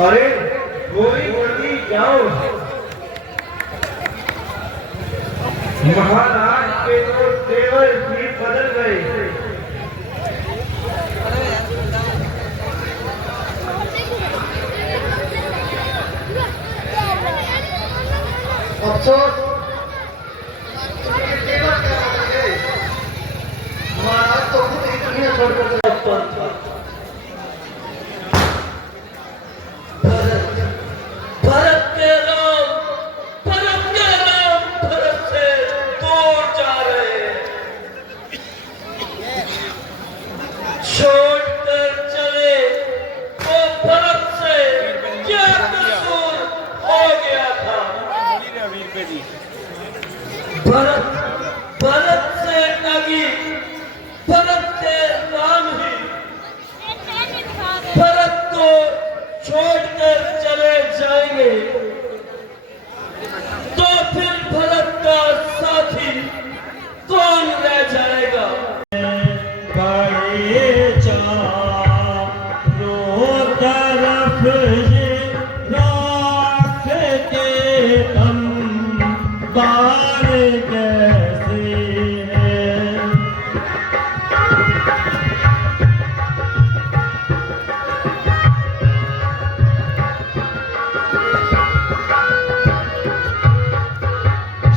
अरे गोली वर्दी जाओ, महाराज के तो तेवर भी बदल गए। अफसोस महाराज तो खुद ही दुनिया छोड़कर भरत से आगे भरत के नाम ही भरत को छोड़कर चले जाएंगे तो फिर भरत का साथी कौन रह जाएगा। बड़े चारों तरफ ये राख के अंबार कैसे है।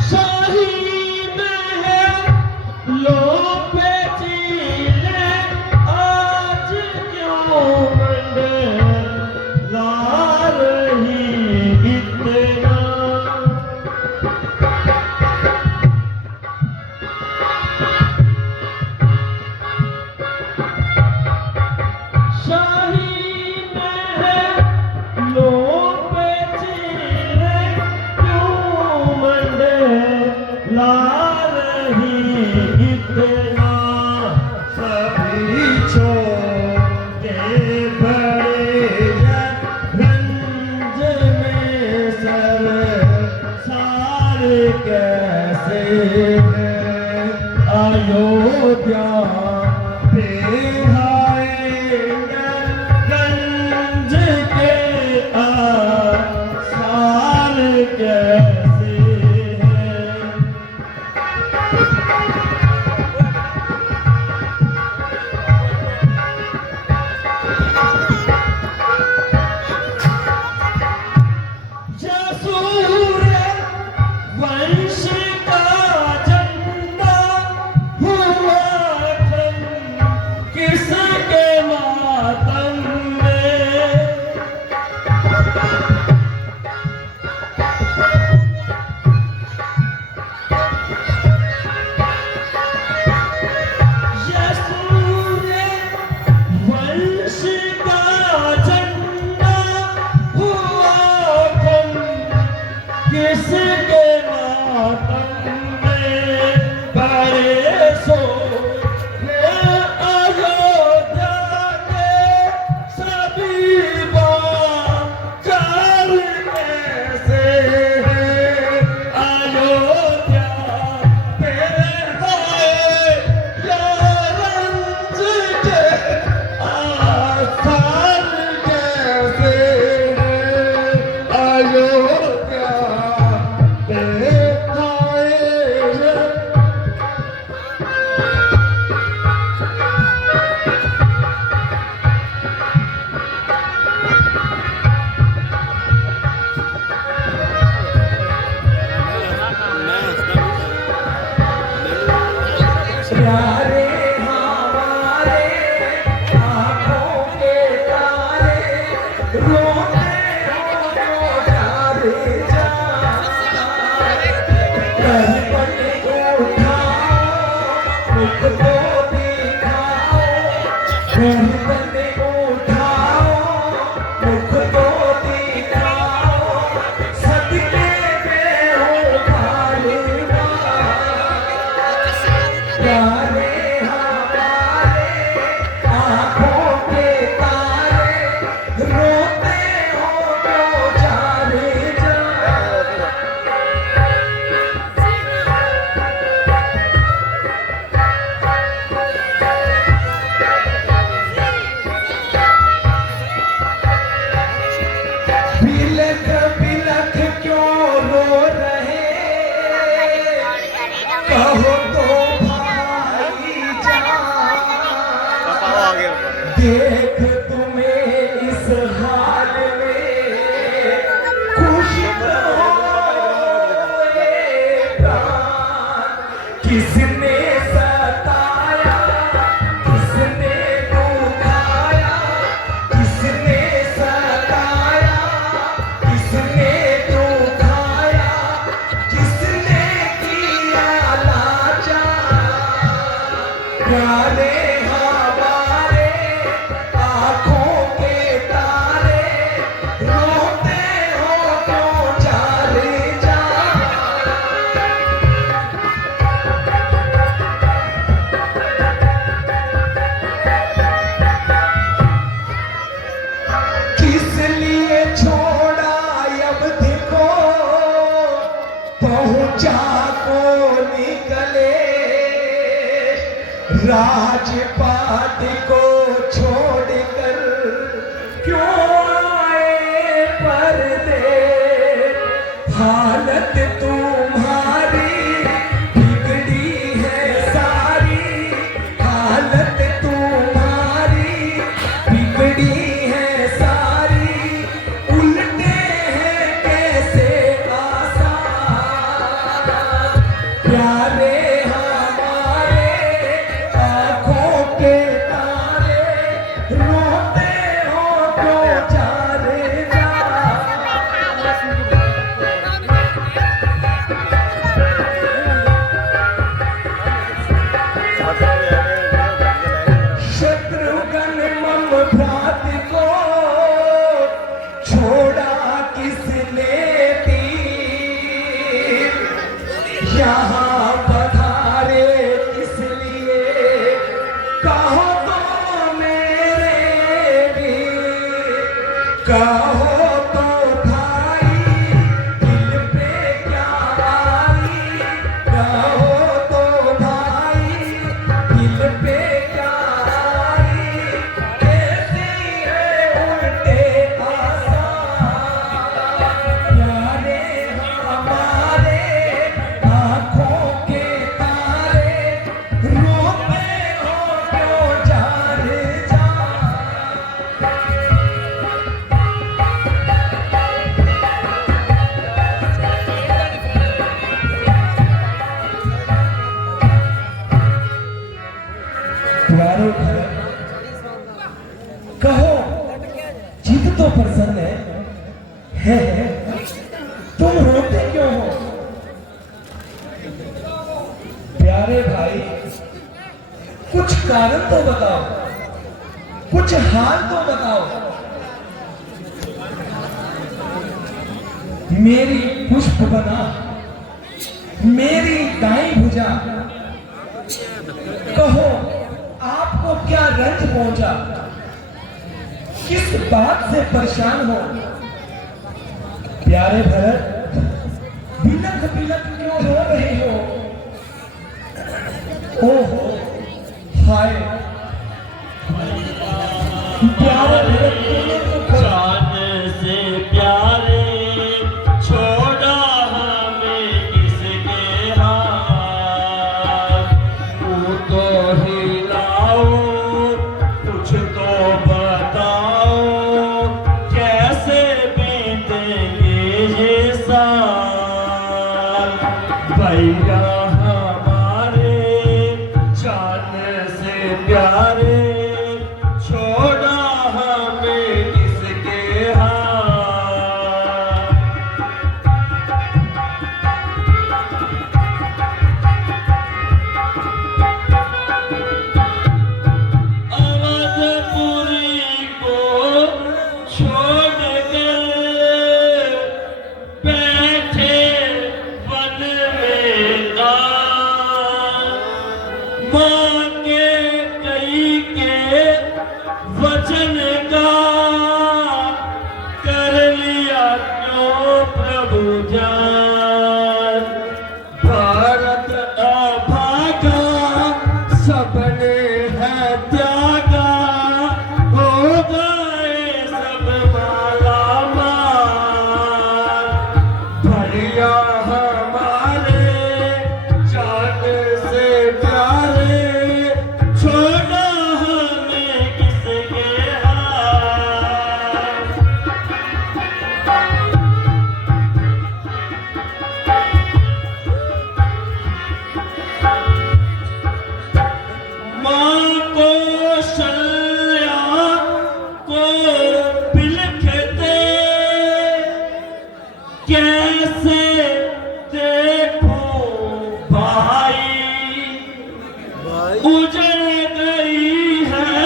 शाही में है लो पे चीले आज क्यों मंडला रही इतना। कैसे है अयोध्या गंज के आसार कैसे है। वंश का झंडा हुआ किसके मातम में। वंश का झंडा हुआ किसके प्यारे हमारे आँखों के तारे रोते हो जारे जा। दर्पण उठाओ मुख को दिखाओ, दर्पण उठाओ मुख को दिखाओ, सदके में हो भालना। प्यारे हमारे आँखों के तारे रोते हो तो जारे जा। देख तुम्हें इस हाल में खुश होए प्राण। किसने सताया, किसने दुखाया, किसने सताया, किसने दुखाया, किसने किया लाचार। प्यारे हमारे आँखों के तारे, रोते हो तो जाने जा। किस लिए छोड़ा अवध को, पहुंचा को निकले। राजपाट को छोड़कर क्यों आए परदेस। हालत तुम्हारी बिगड़ी है सारी, हालत तुम्हारी बिगड़ी है सारी। उल्टे हैं कैसे आसान। प्यारे हमारे आँखों के तारे, रोते हो क्यों जाने जा। शत्रुघ्न मम भ्रात को छोड़ा किसने तीर। यहाँ पधारे किस लिए कहो तो मेरे वीर। कहो तो भाई दिल पे क्या आई, कहो तो भाई दिल पे क्या आई। कैसी है उल्टे आसान। प्यारे हमारे आँखों के तारे, रोते हो क्यों जाने जा। प्यारे भाई, कहो जीत तो प्रसन्न है, तुम रोते क्यों हो। प्यारे भाई, कुछ कारण तो बताओ, कुछ हाल तो बताओ। मेरी पुष्प बना, मेरी दाई भुजा, कहो आपको क्या रंज पहुंचा, किस बात से परेशान हो। प्यारे भरत, बिलख बिलख क्यों रो रहे हो। ओहो हाय, प्यारे भरत तूने तो जान से प्यारे छोड़ा हमें किसके हाथ। तू तो हिलाओ, कुछ तो बताओ, कैसे बीतेंगे ये साल। भैया हमारे जान से प्यारे छोड़ा हमें किसके हाथ। अवधपुरी को छोड़कर बैठे वन में दान। माँ के कई के वचन का कर लिया क्यों प्रभु जान। भारत अभागा सबने है त्यागा, हो गए सब माला माल। भैया हमारे जान से प्यारे छोड़ा हमें किसके उजड़ गई है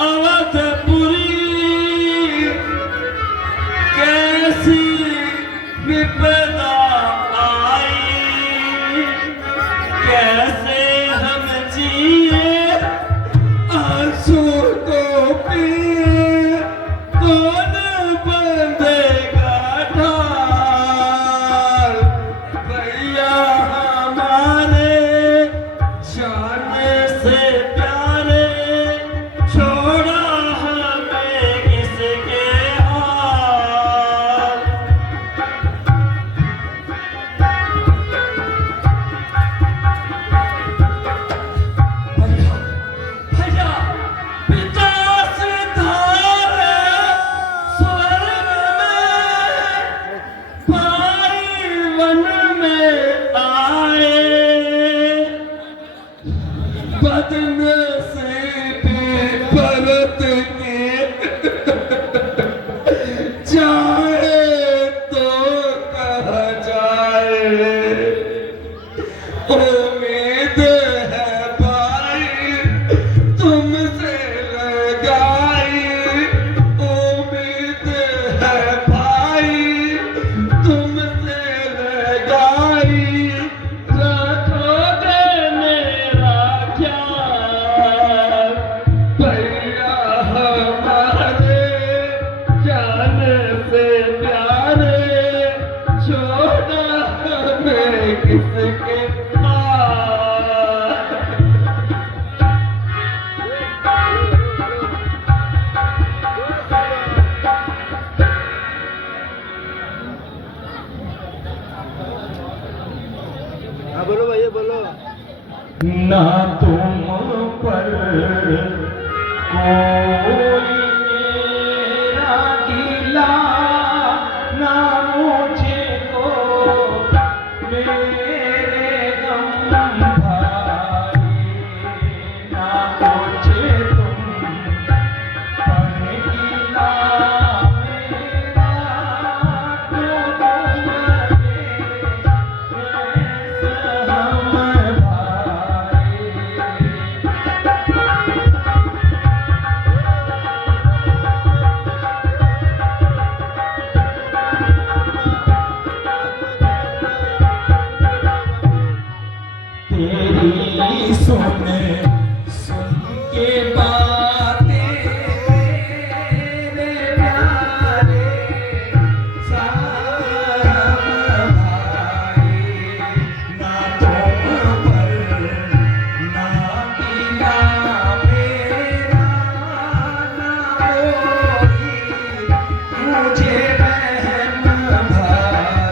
अवधपुरी, कैसी विपदा आई, कैसे हम जिए आंसू को पिए, कौन बंदेगा ढाल, भैया हमारे जाने से प्यारे, छोड़ा हमें किसके हाल। भैया पिता सिधारे स्वर्ग में, भाई वन में आए, बदनसीबी भरत के जाए तो कहा जाए, उम्मीद है भाई तुमसे लगाई, उम्मीद है भाई तुमसे लगाई, रखोगे मेरा ख्याल, भैया हमारे जान से प्यारे, छोड़ा हमें किसके हाल। हाँ बोलो भैया बोलो। ना तुम पर कोई मेरा गिला, ना मुझे को मेरे गम भाई, ना मुझे तुम पर गिला मेरा, तुम लगे हम भाई। तेरी सुन सुन के बातें मेरे प्यारे साहब भाई, ना तुम पर ना गिला मेरा, ना कोई मुझे रहम भाई।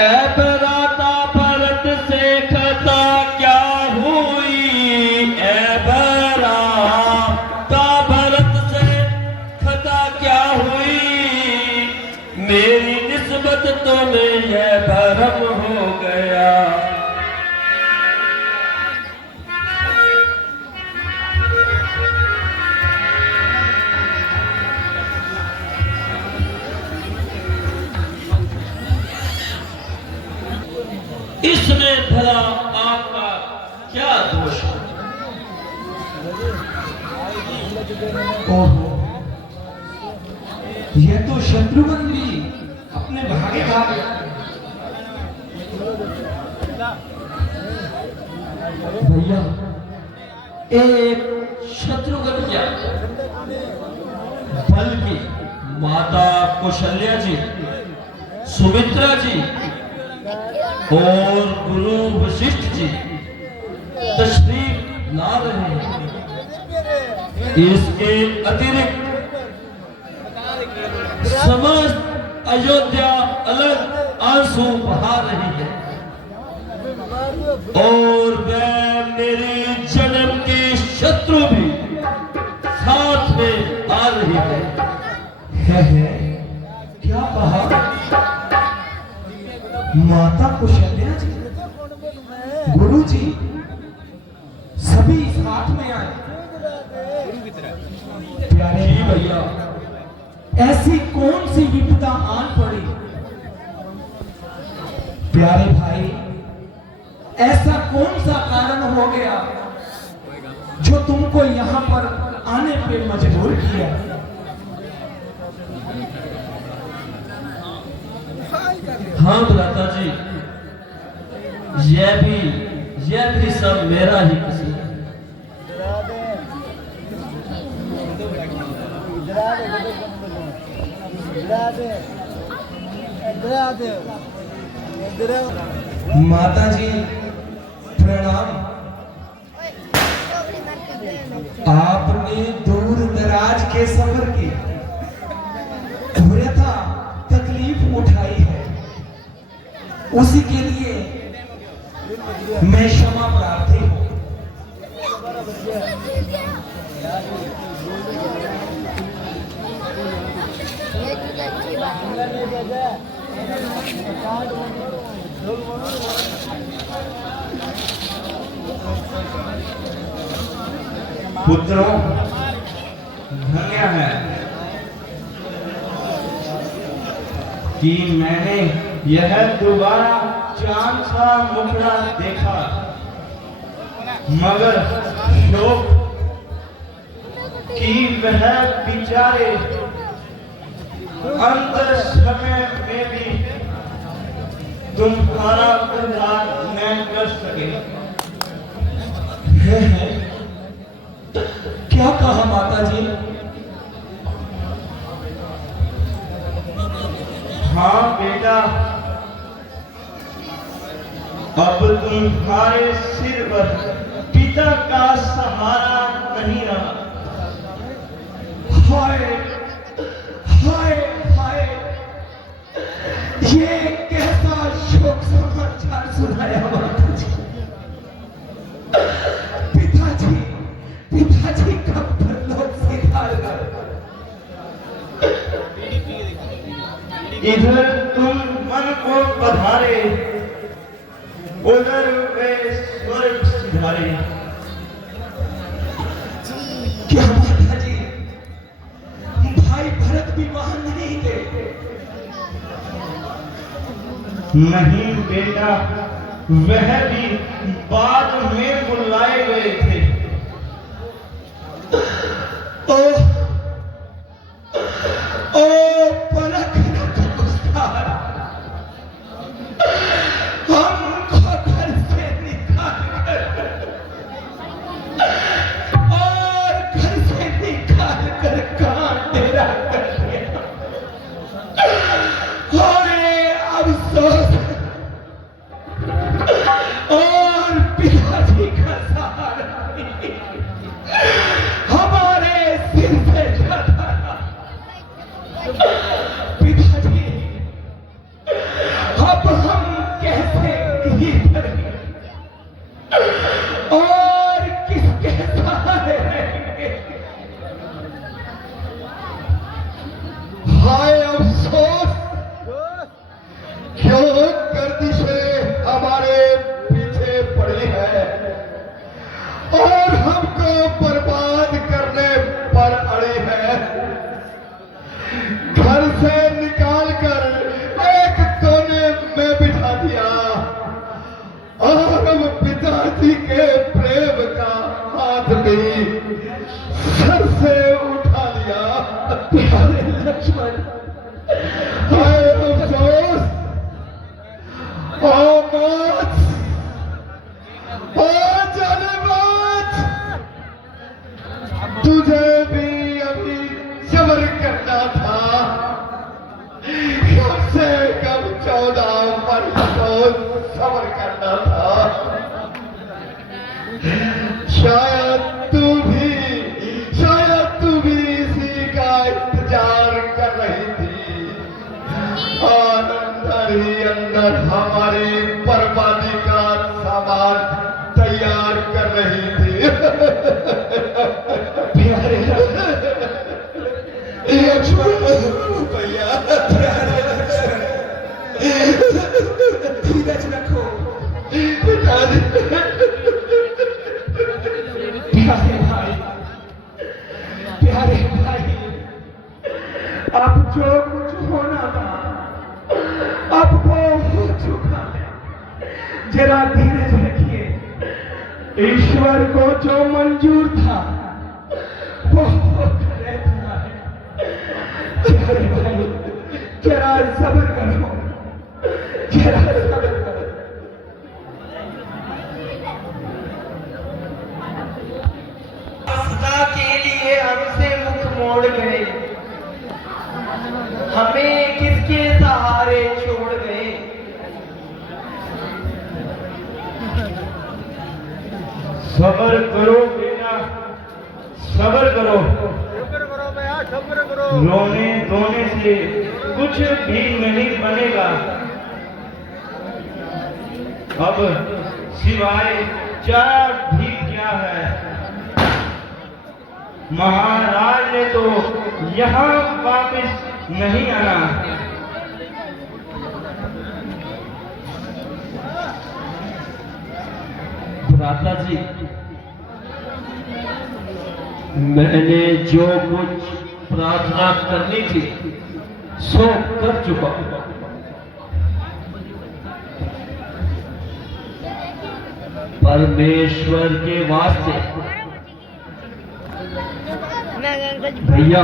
ऐ बराता भरत से खता क्या हुई, ऐ बराता भरत से खता क्या हुई, मेरी निस्बत तुम्हें यह भरम हो गया। इसमें भला आपका क्या दोष है? ओहो, यह तो शत्रुघ्न भी अपने भागे भागे। भैया, एक शत्रुघ्न क्या बल्कि माता कौशल्या जी, सुमित्रा जी और गुरु वशिष्ठ जी तशरीफ ला रहे हैं। इसके अतिरिक्त समस्त अयोध्या अलग आंसू बहा रही है और वह मेरी जन्म की शत्रु भी साथ में आ रही है क्या कहा? माता कौशल्या जी, गुरु जी सभी साथ में आए। प्यारे जी भैया, ऐसी कौन सी विपदा आन पड़ी? प्यारे भाई, ऐसा कौन सा कारण हो गया जो तुमको यहाँ पर आने पे मजबूर किया? हाँ भ्राता जी, यह भी सब मेरा ही कसूर है। माता जी प्रणाम। आपने दूर दराज के सफर की था तकलीफ उठाई है, उसी के लिए मैं क्षमा प्रार्थी हूँ। पुत्रों, धन्य है कि मैंने यह दोबारा चांद सा मुखड़ा देखा, मगर शोक कि वह बेचारे अंतर समय में भी तुम्हारा उद्धार न कर सके। क्या कहा माता जी? हाँ बेटा, अब तुम्हारे सिर पर पिता का सहारा नहीं रहा। हाय हाय हाय, ये कैसा शोक समाचार सुनाया माता जी। पिताजी कब परलोक सिधारेगा? इधर तुम मन को पधारे, उधर वे स्वर्ग सिधारे। क्या माता जी, भाई भरत भी वहां नहीं थे? नहीं बेटा, वह भी बाद में बुलाए गए थे। ओ पलक हमको घर से निकाल कर और घर से निकाल कर कहां डेरा कर दिया। हाय अफसोस, और पिताजी का सहारा हमारे सिर प्यारे लक्ष्मण, हाय अफसोस, ओ मौत, ओ जाने मौत, तुझे भी अभी सब्र करना था। कम से कम 14 वर्ष तो सब्र करना था। शायद तू भी इसी का इंतजार कर रही थी और अंदर ही अंदर हमारी बर्बादी का सामान तैयार कर रही थी। प्यारे लक्ष्मण, भैया, प्यारे लक्ष्मण, धीरज रखो। पिताजी, प्यारे भाई, प्यारे भाई, अब जो कुछ होना था अब वो हो चुका है। जरा धीरज रखिए। ईश्वर को जो मंजूर था वो रहता है। प्यारे भाई, जरा सब्र करो, जरा सब्र करो। सदा के लिए हमसे मुख मोड़ गए, हमें किसके सहारे छोड़ गए। सब्र करो बेटा, सब्र करो। रोने धोने से कुछ भी नहीं बनेगा। अब सिवाय चार भी क्या है। महाराज ने तो यहाँ वापस नहीं आना। भ्राता जी, मैंने जो कुछ प्रार्थना करनी थी सो कर चुका हूं। परमेश्वर के वास्ते भैया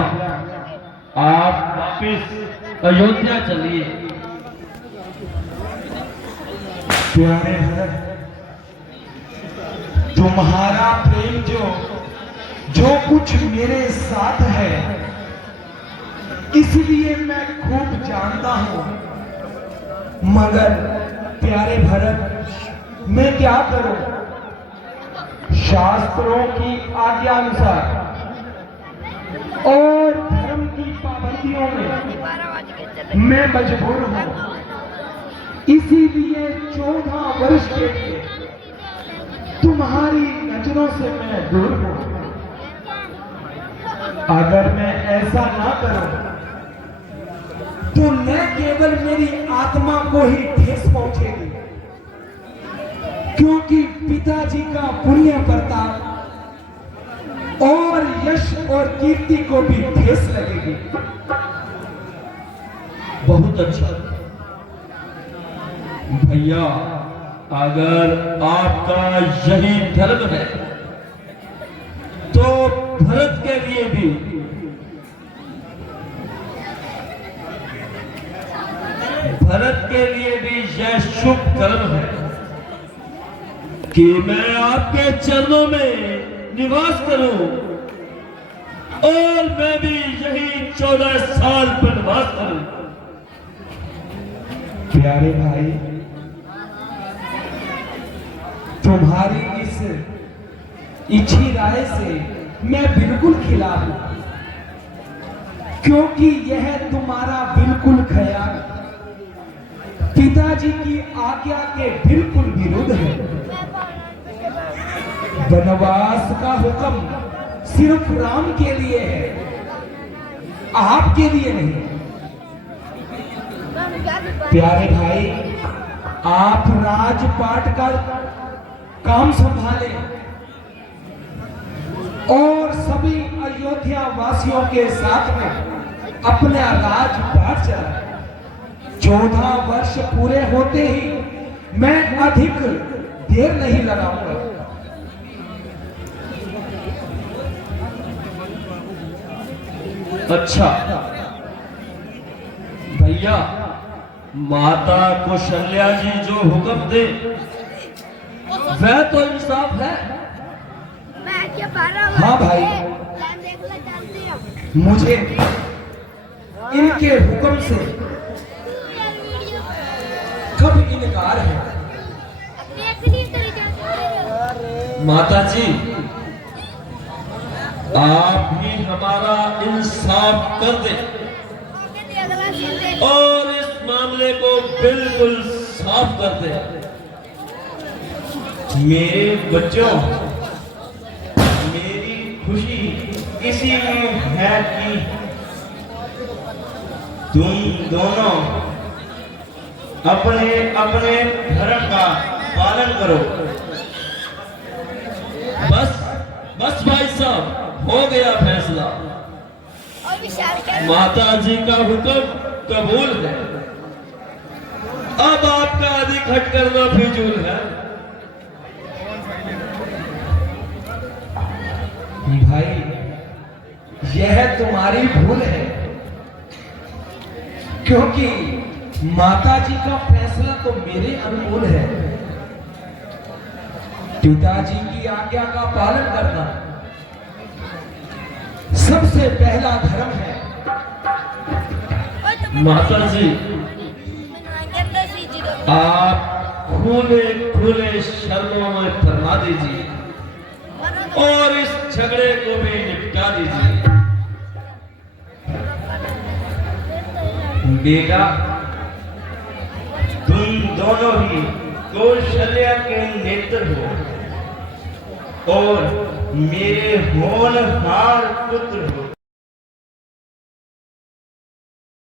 आप वापिस अयोध्या चलिए। प्यारे भरत, तुम्हारा प्रेम जो कुछ मेरे साथ है, इसलिए मैं खूब जानता हूं। मगर प्यारे भरत, मैं क्या करूं? शास्त्रों की आज्ञा अनुसार और धर्म की पाबंदियों में मैं मजबूर हूं। इसीलिए 14 वर्ष के लिए तुम्हारी नजरों से मैं दूर हूं। अगर मैं ऐसा ना करूं तो न केवल मेरी आत्मा को ही ठेस पहुंचेगी, क्योंकि पिताजी का पुण्य प्रताप और यश और कीर्ति को भी ठेस लगेगी। बहुत अच्छा भैया, अगर आपका यही धर्म है तो भरत के लिए भी यह शुभ कर्म है कि मैं आपके चरणों में निवास करूं और मैं भी यही 14 साल वनवास करूं। प्यारे भाई, तुम्हारी इस इच्छी राय से मैं बिल्कुल खिलाफ हूं, क्योंकि यह तुम्हारा बिल्कुल ख्याल पिताजी की आज्ञा के बिल्कुल विरुद्ध है। वनवास का हुक्म सिर्फ राम के लिए है, आपके लिए नहीं। प्यारे भाई, आप राजपाट का काम संभाले और सभी अयोध्या वासियों के साथ में अपना राजपाट चलाए। 14 वर्ष पूरे होते ही मैं अधिक देर नहीं लगाऊंगा। अच्छा भैया, माता कौशल्या जी जो हुक्म दे वह तो इंसाफ है। हाँ भाई, मुझे इनके हुक्म से कब इनकार है। माता जी, आप ही हमारा इंसाफ कर दे और इस मामले को बिल्कुल साफ कर दे। मेरे बच्चों, मेरी खुशी इसी में है कि तुम दोनों अपने अपने धर्म का पालन करो। बस बस भाई साहब, हो गया फैसला। माता जी का हुक्म कबूल है। अब आपका अधिक हट करना फिजूल है। भाई, यह तुम्हारी भूल है, क्योंकि माता जी का फैसला तो मेरे अनुकूल है। पिताजी की आज्ञा का पालन करना सबसे पहला धर्म है। माता जी, आप खुले खुले शर्मों में फरमा दीजिए और इस झगड़े को भी निपटा दीजिए। बेटा, तुम दोनों ही कौशल्या के नेत्र हो और मेरे होनहार पुत्र हो।